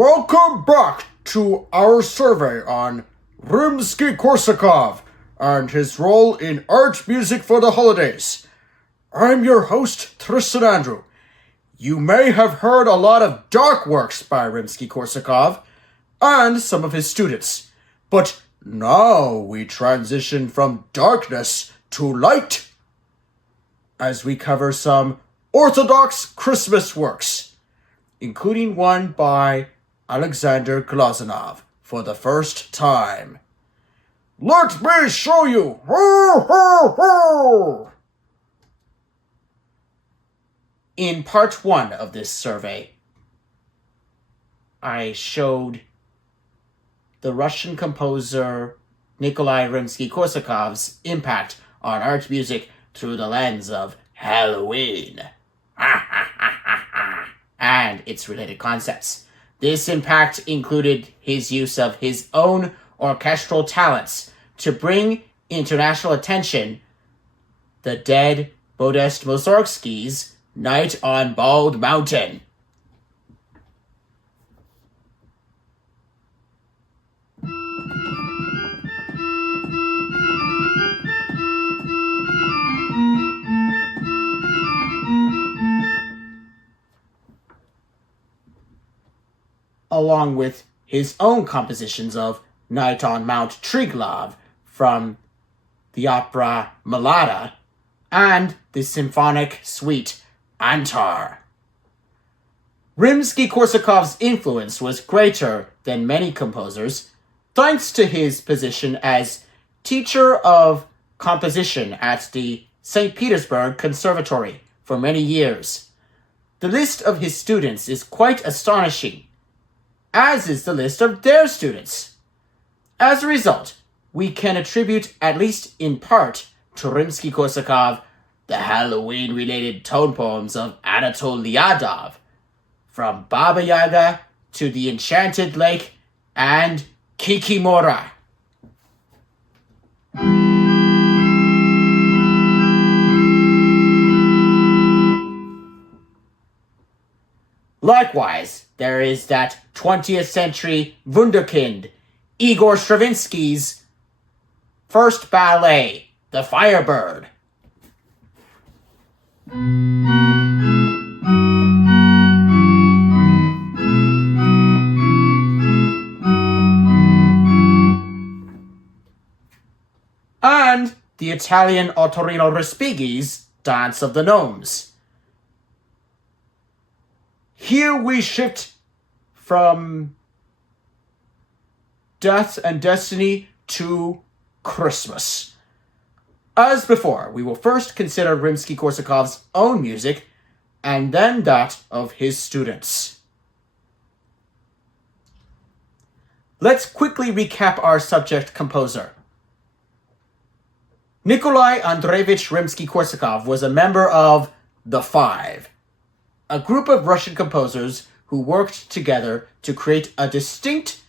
Welcome back to our survey on Rimsky-Korsakov and his role in art music for the holidays. I'm your host, Tristan Andrew. You may have heard a lot of dark works by Rimsky-Korsakov and some of his students, but now we transition from darkness to light as we cover some Orthodox Christmas works, including one by Alexander Glazunov for the first time. Let me show you! Ho, ho, ho! In part 1 of this survey, I showed the Russian composer Nikolai Rimsky-Korsakov's impact on art music through the lens of Halloween and its related concepts. This impact included his use of his own orchestral talents to bring international attention the dead Modest Mussorgsky's Night on Bald Mountain. Along with his own compositions of Night on Mount Triglav from the opera Kolyada and the symphonic suite Antar. Rimsky-Korsakov's influence was greater than many composers, thanks to his position as teacher of composition at the St. Petersburg Conservatory for many years. The list of his students is quite astonishing, as is the list of their students. As a result, we can attribute, at least in part, to Rimsky-Korsakov the Halloween-related tone poems of Anatol Lyadov, from Baba Yaga to the Enchanted Lake and Kikimora. Likewise, there is that 20th century wunderkind, Igor Stravinsky's first ballet, The Firebird. And the Italian Ottorino Respighi's Dance of the Gnomes. Here we shift from death and destiny to Christmas. As before, we will first consider Rimsky-Korsakov's own music and then that of his students. Let's quickly recap our subject composer. Nikolai Andreevich Rimsky-Korsakov was a member of The Five, a group of Russian composers who worked together to create a distinct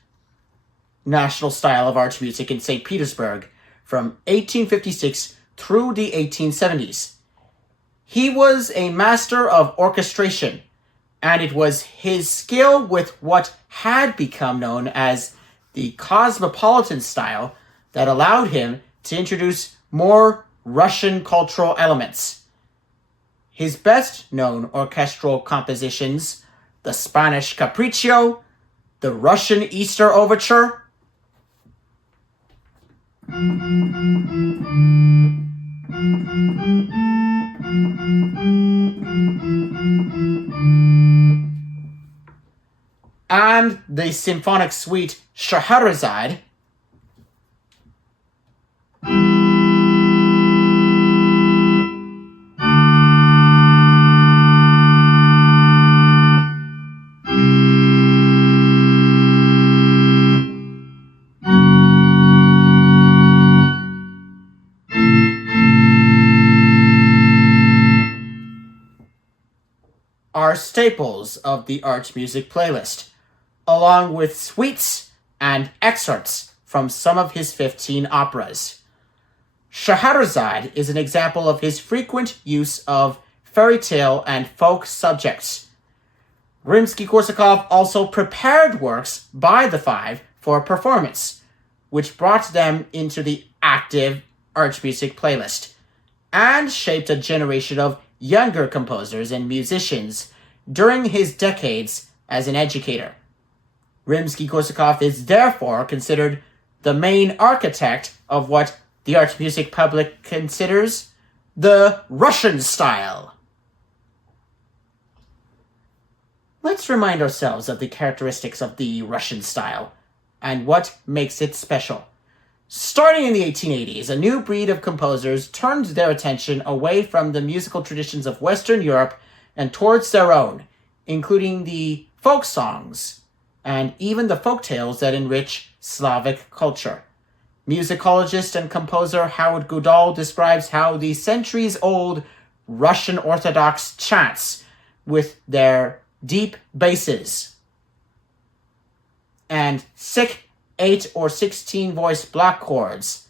national style of art music in St. Petersburg from 1856 through the 1870s. He was a master of orchestration, and it was his skill with what had become known as the cosmopolitan style that allowed him to introduce more Russian cultural elements. His best-known orchestral compositions, the Spanish Capriccio, the Russian Easter Overture, and the symphonic suite Scheherazade, are staples of the art music playlist, along with suites and excerpts from some of his 15 operas. Scheherazade is an example of his frequent use of fairy tale and folk subjects. Rimsky-Korsakov also prepared works by the five for performance, which brought them into the active archmusic playlist, and shaped a generation of younger composers and musicians during his decades as an educator. Rimsky-Korsakov is therefore considered the main architect of what the art music public considers the Russian style. Let's remind ourselves of the characteristics of the Russian style and what makes it special. Starting in the 1880s, a new breed of composers turned their attention away from the musical traditions of Western Europe and towards their own, including the folk songs and even the folk tales that enrich Slavic culture. Musicologist and composer Howard Gogol describes how the centuries-old Russian Orthodox chants, with their deep basses and thick 8 or 16 voice block chords,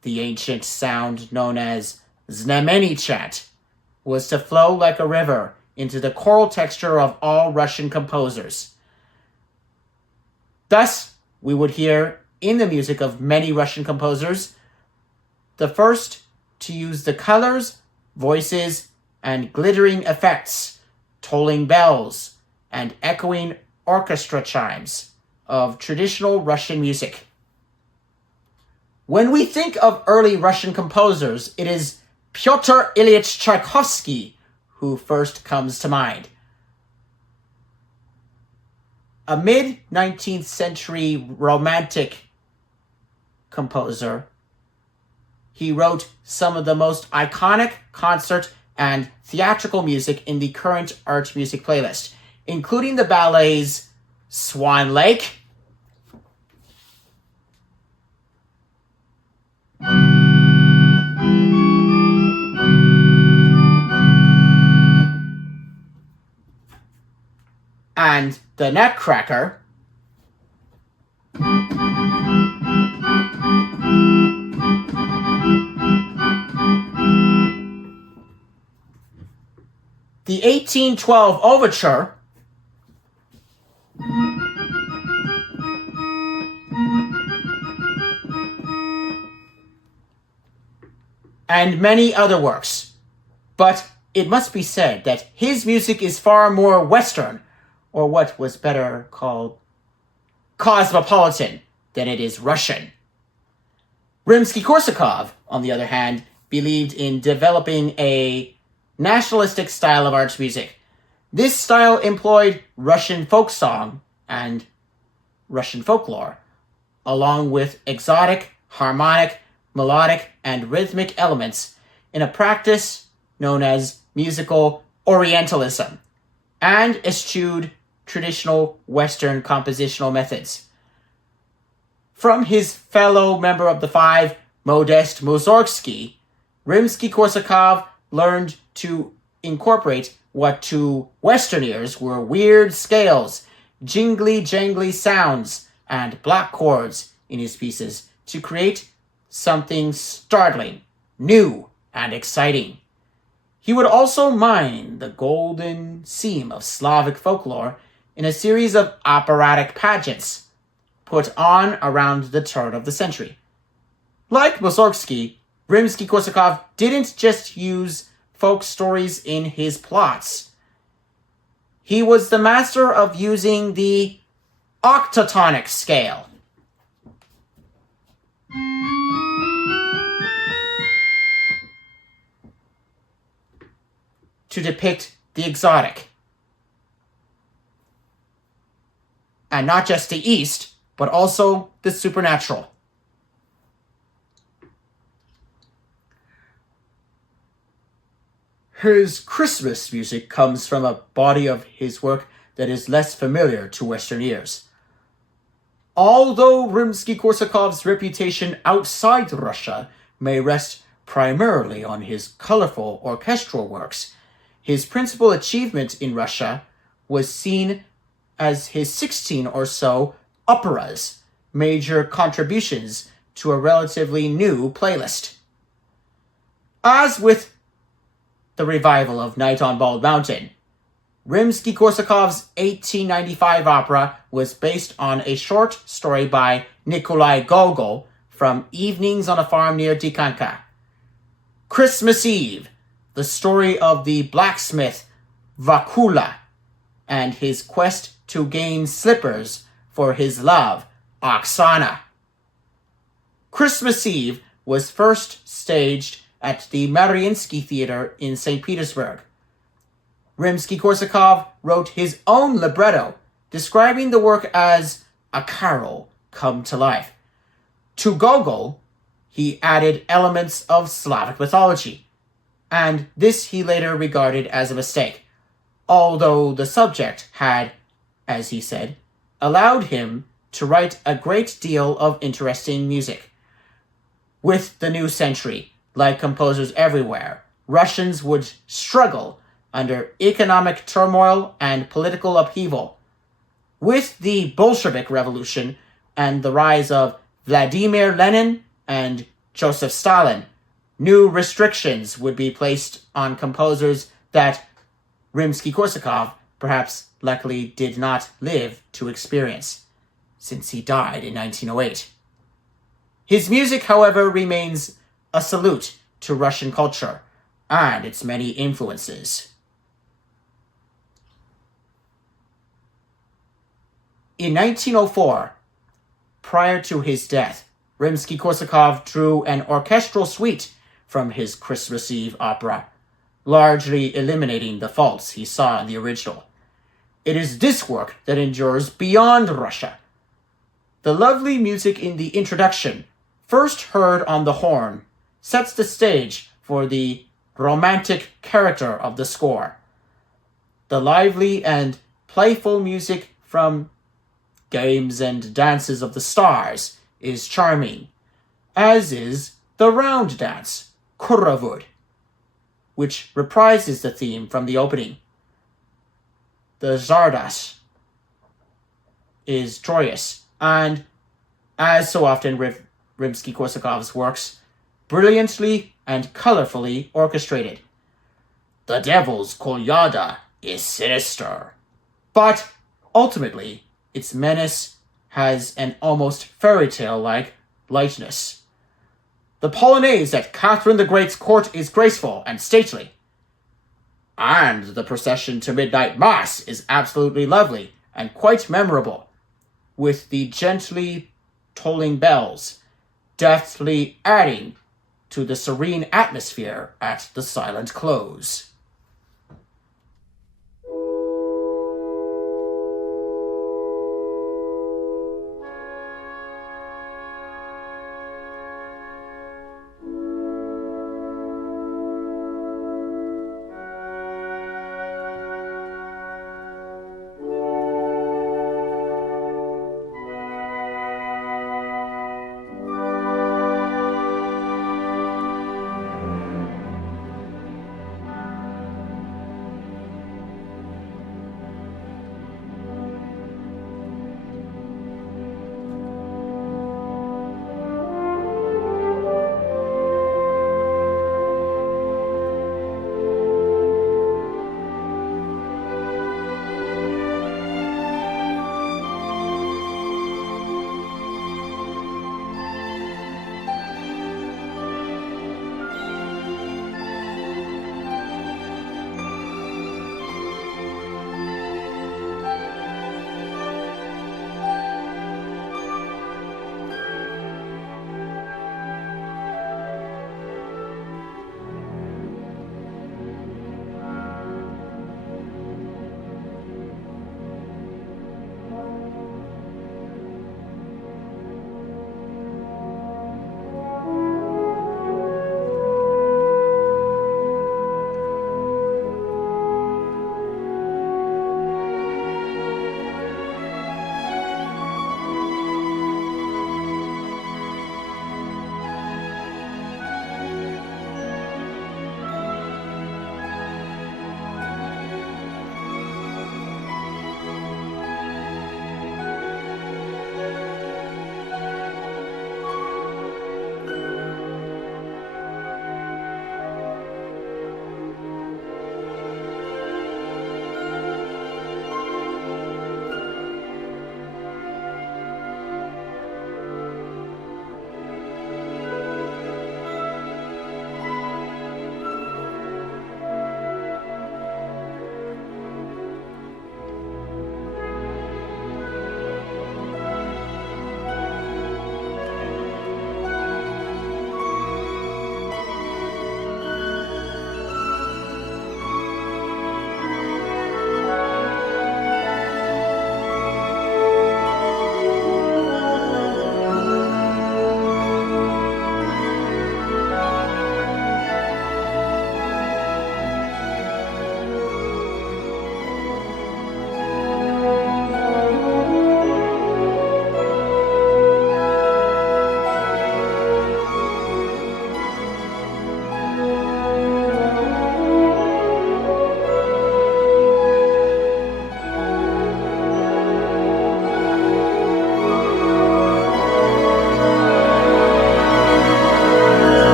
the ancient sound known as znameny chant, was to flow like a river into the choral texture of all Russian composers. Thus, we would hear in the music of many Russian composers, the first to use the colors, voices, and glittering effects, tolling bells, and echoing orchestra chimes of traditional Russian music. When we think of early Russian composers, it is Pyotr Ilyich Tchaikovsky who first comes to mind. A mid-19th century romantic composer, he wrote some of the most iconic concert and theatrical music in the current art music playlist, including the ballets Swan Lake, and the Nutcracker, the 1812 Overture, and many other works. But it must be said that his music is far more Western, or what was better called cosmopolitan, than it is Russian. Rimsky-Korsakov, on the other hand, believed in developing a nationalistic style of art music. This style employed Russian folk song and Russian folklore, along with exotic, harmonic, melodic, and rhythmic elements in a practice known as musical Orientalism, and eschewed traditional Western compositional methods. From his fellow member of the five, Modest Mussorgsky, Rimsky-Korsakov learned to incorporate what to Western ears were weird scales, jingly-jangly sounds, and block chords in his pieces to create something startling, new, and exciting. He would also mine the golden seam of Slavic folklore in a series of operatic pageants put on around the turn of the century. Like Mussorgsky, Rimsky-Korsakov didn't just use folk stories in his plots. He was the master of using the octatonic scale to depict the exotic. And not just the East, but also the supernatural. His Christmas music comes from a body of his work that is less familiar to Western ears. Although Rimsky-Korsakov's reputation outside Russia may rest primarily on his colorful orchestral works, his principal achievement in Russia was seen as his 16 or so operas, major contributions to a relatively new playlist. As with the revival of Night on Bald Mountain, Rimsky-Korsakov's 1895 opera was based on a short story by Nikolai Gogol from Evenings on a Farm near Dikanka. Christmas Eve, the story of the blacksmith Vakula and his quest to gain slippers for his love, Oksana. Christmas Eve was first staged at the Mariinsky Theater in St. Petersburg. Rimsky-Korsakov wrote his own libretto, describing the work as a carol come to life. To Gogol, he added elements of Slavic mythology, and this he later regarded as a mistake, although the subject had, as he said, allowed him to write a great deal of interesting music. With the new century, like composers everywhere, Russians would struggle under economic turmoil and political upheaval. With the Bolshevik Revolution and the rise of Vladimir Lenin and Joseph Stalin, new restrictions would be placed on composers that Rimsky-Korsakov perhaps luckily did not live to experience, since he died in 1908. His music, however, remains a salute to Russian culture and its many influences. In 1904, prior to his death, Rimsky-Korsakov drew an orchestral suite from his Christmas Eve opera, largely eliminating the faults he saw in the original. It is this work that endures beyond Russia. The lovely music in the introduction, first heard on the horn, sets the stage for the romantic character of the score. The lively and playful music from Games and Dances of the Stars is charming, as is the round dance, Kuravud, which reprises the theme from the opening. The Zardas is joyous and, as so often with Rimsky-Korsakov's works, brilliantly and colorfully orchestrated. The Devil's Kolyada is sinister, but ultimately its menace has an almost fairy tale-like lightness. The Polonaise at Catherine the Great's court is graceful and stately, and the procession to midnight mass is absolutely lovely and quite memorable, with the gently tolling bells deftly adding to the serene atmosphere at the silent close.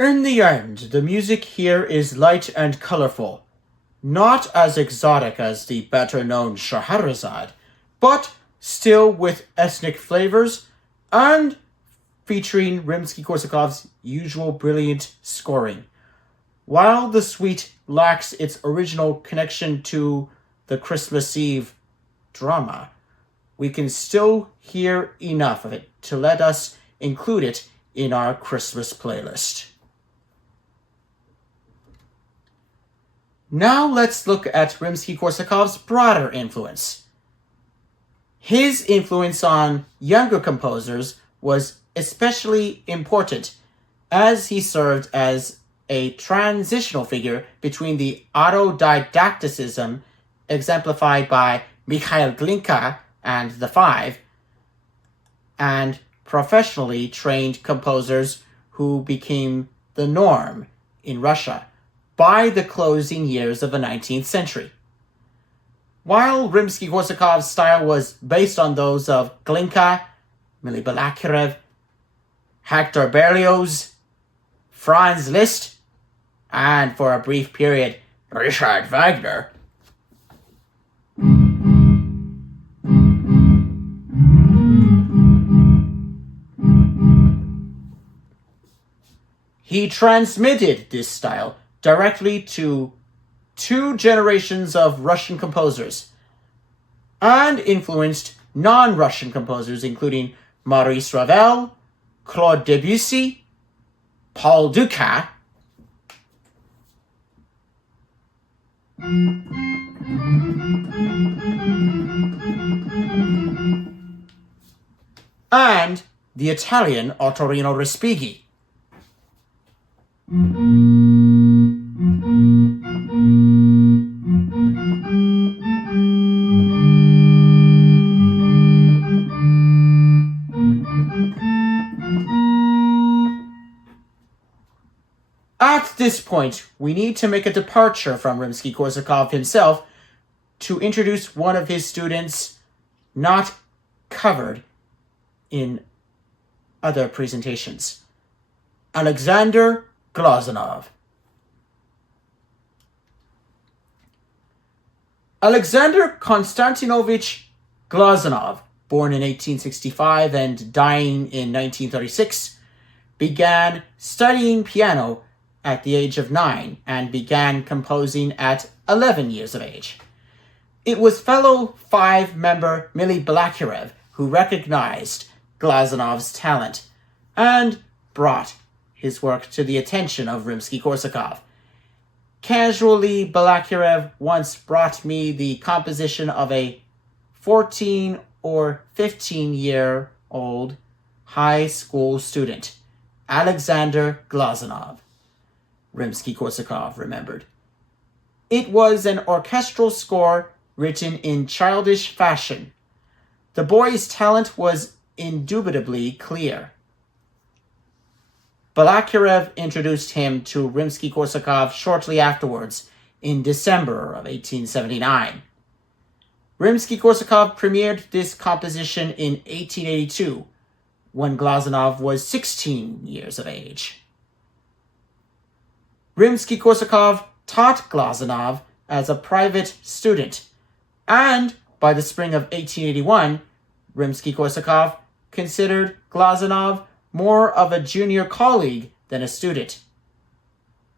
In the end, the music here is light and colorful, not as exotic as the better-known Scheherazade, but still with ethnic flavors and featuring Rimsky-Korsakov's usual brilliant scoring. While the suite lacks its original connection to the Christmas Eve drama, we can still hear enough of it to let us include it in our Christmas playlist. Now let's look at Rimsky-Korsakov's broader influence. His influence on younger composers was especially important as he served as a transitional figure between the autodidacticism exemplified by Mikhail Glinka and the Five, and professionally trained composers who became the norm in Russia by the closing years of the 19th century. While Rimsky-Korsakov's style was based on those of Glinka, Mily Balakirev, Hector Berlioz, Franz Liszt, and for a brief period, Richard Wagner, he transmitted this style directly to two generations of Russian composers and influenced non-Russian composers including Maurice Ravel, Claude Debussy, Paul Dukas, and the Italian Ottorino Respighi. At this point, we need to make a departure from Rimsky-Korsakov himself to introduce one of his students not covered in other presentations, Alexander Glazunov. Alexander Konstantinovich Glazunov, born in 1865 and dying in 1936, began studying piano at the age of 9 and began composing at 11 years of age. It was fellow Five-member Mily Balakirev who recognized Glazunov's talent and brought his work to the attention of Rimsky-Korsakov. Casually, Balakirev once brought me the composition of a 14 or 15-year-old high school student, Alexander Glazunov. Rimsky-Korsakov remembered. It was an orchestral score written in childish fashion. The boy's talent was indubitably clear. Balakirev introduced him to Rimsky-Korsakov shortly afterwards, in December of 1879. Rimsky-Korsakov premiered this composition in 1882, when Glazunov was 16 years of age. Rimsky-Korsakov taught Glazunov as a private student, and by the spring of 1881, Rimsky-Korsakov considered Glazunov more of a junior colleague than a student.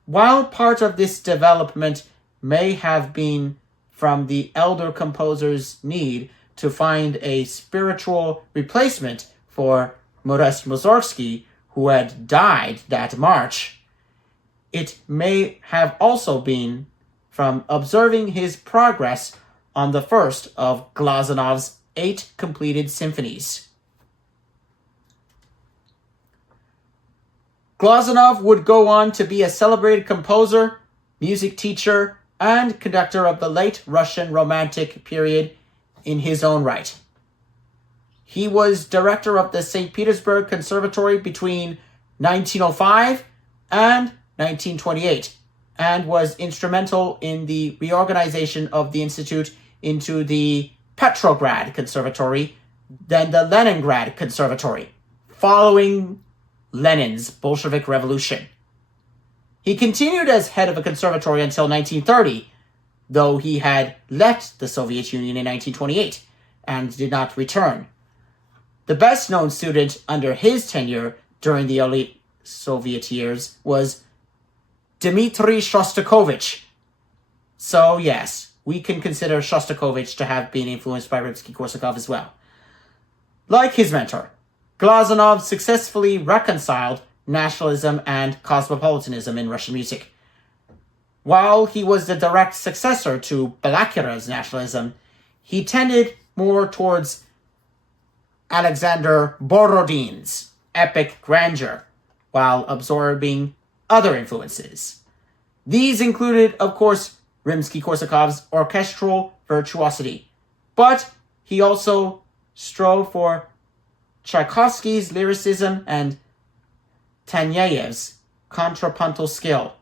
While part of this development may have been from the elder composer's need to find a spiritual replacement for Modest Mussorgsky, who had died that March, it may have also been from observing his progress on the first of Glazunov's 8 completed symphonies. Glazunov would go on to be a celebrated composer, music teacher, and conductor of the late Russian Romantic period in his own right. He was director of the St. Petersburg Conservatory between 1905 and 1928, and was instrumental in the reorganization of the institute into the Petrograd Conservatory, then the Leningrad Conservatory, following Lenin's Bolshevik Revolution. He continued as head of a conservatory until 1930, though he had left the Soviet Union in 1928 and did not return. The best-known student under his tenure during the early Soviet years was Dmitry Shostakovich. So yes, we can consider Shostakovich to have been influenced by Rimsky-Korsakov as well. Like his mentor, Glazunov successfully reconciled nationalism and cosmopolitanism in Russian music. While he was the direct successor to Balakire's nationalism, he tended more towards Alexander Borodin's epic grandeur, while absorbing other influences. These included, of course, Rimsky-Korsakov's orchestral virtuosity, but he also strove for Tchaikovsky's lyricism and Tanyeyev's contrapuntal skill,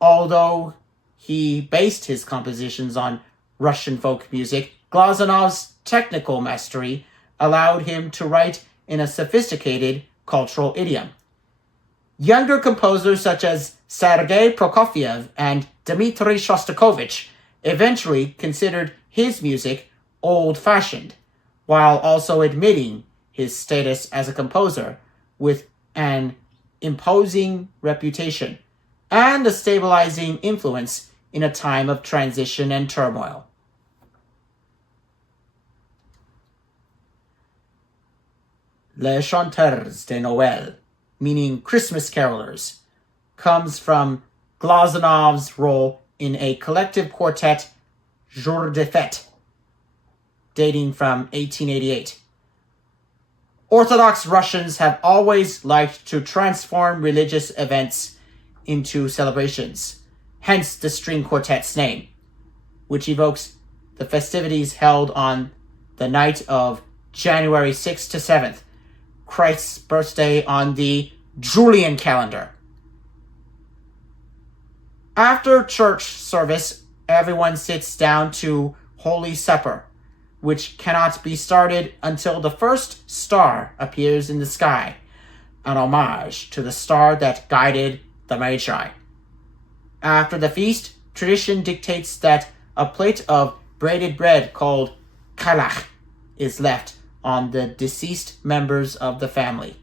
although he based his compositions on Russian folk music. Glazunov's technical mastery allowed him to write in a sophisticated cultural idiom. Younger composers such as Sergei Prokofiev and Dmitry Shostakovich eventually considered his music old-fashioned, while also admitting his status as a composer with an imposing reputation and a stabilizing influence in a time of transition and turmoil. Les Chanteurs de Noel, meaning Christmas carolers, comes from Glazunov's role in a collective quartet, Jour de Fête, dating from 1888. Orthodox Russians have always liked to transform religious events into celebrations, hence the string quartet's name, which evokes the festivities held on the night of January 6th to 7th, Christ's birthday on the Julian calendar. After church service, everyone sits down to Holy Supper, which cannot be started until the first star appears in the sky, an homage to the star that guided the Magi. After the feast, tradition dictates that a plate of braided bread called kalach is left on the deceased members of the family.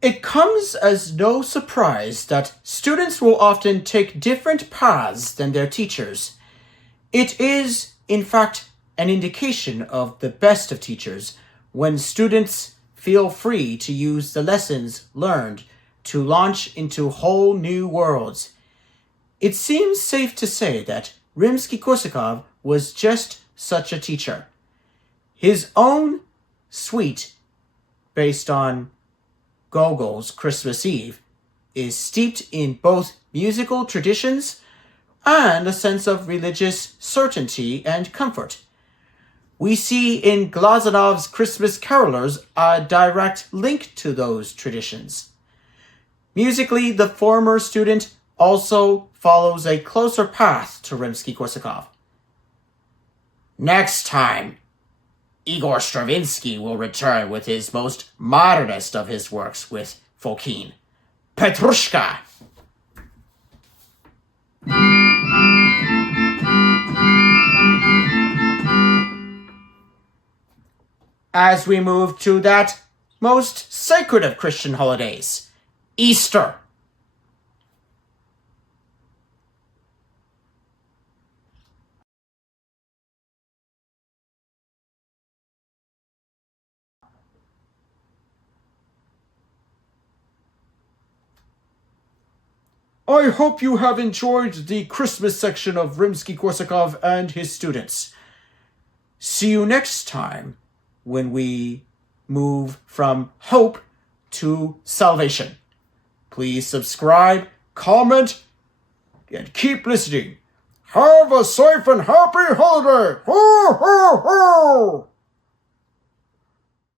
It comes as no surprise that students will often take different paths than their teachers. It is, in fact, an indication of the best of teachers when students feel free to use the lessons learned to launch into whole new worlds. It seems safe to say that Rimsky-Korsakov was just such a teacher. His own suite, based on Gogol's Christmas Eve, is steeped in both musical traditions and a sense of religious certainty and comfort. We see in Glazunov's Christmas Carolers a direct link to those traditions. Musically, the former student also follows a closer path to Rimsky-Korsakov. Next time, Igor Stravinsky will return with his most modernist of his works with Fokine, Petrushka. As we move to that most sacred of Christian holidays, Easter. I hope you have enjoyed the Christmas section of Rimsky-Korsakov and his students. See you next time when we move from hope to salvation. Please subscribe, comment, and keep listening. Have a safe and happy holiday! Ho, ho, ho!